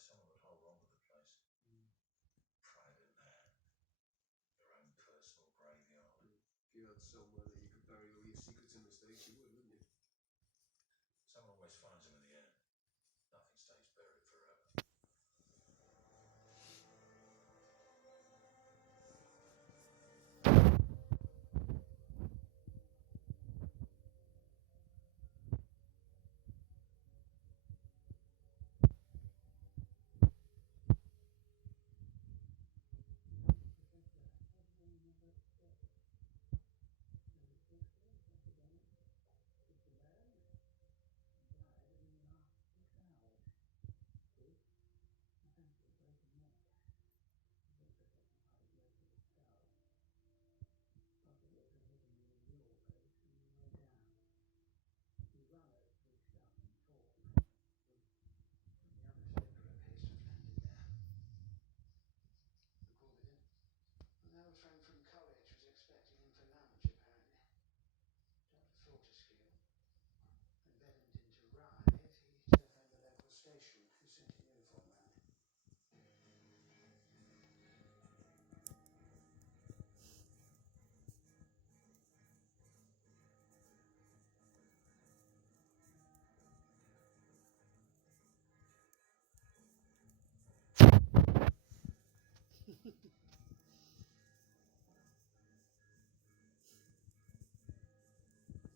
someone would hold on to the place. Private land, your own personal graveyard. If you had somewhere that you could bury all your secrets and mistakes.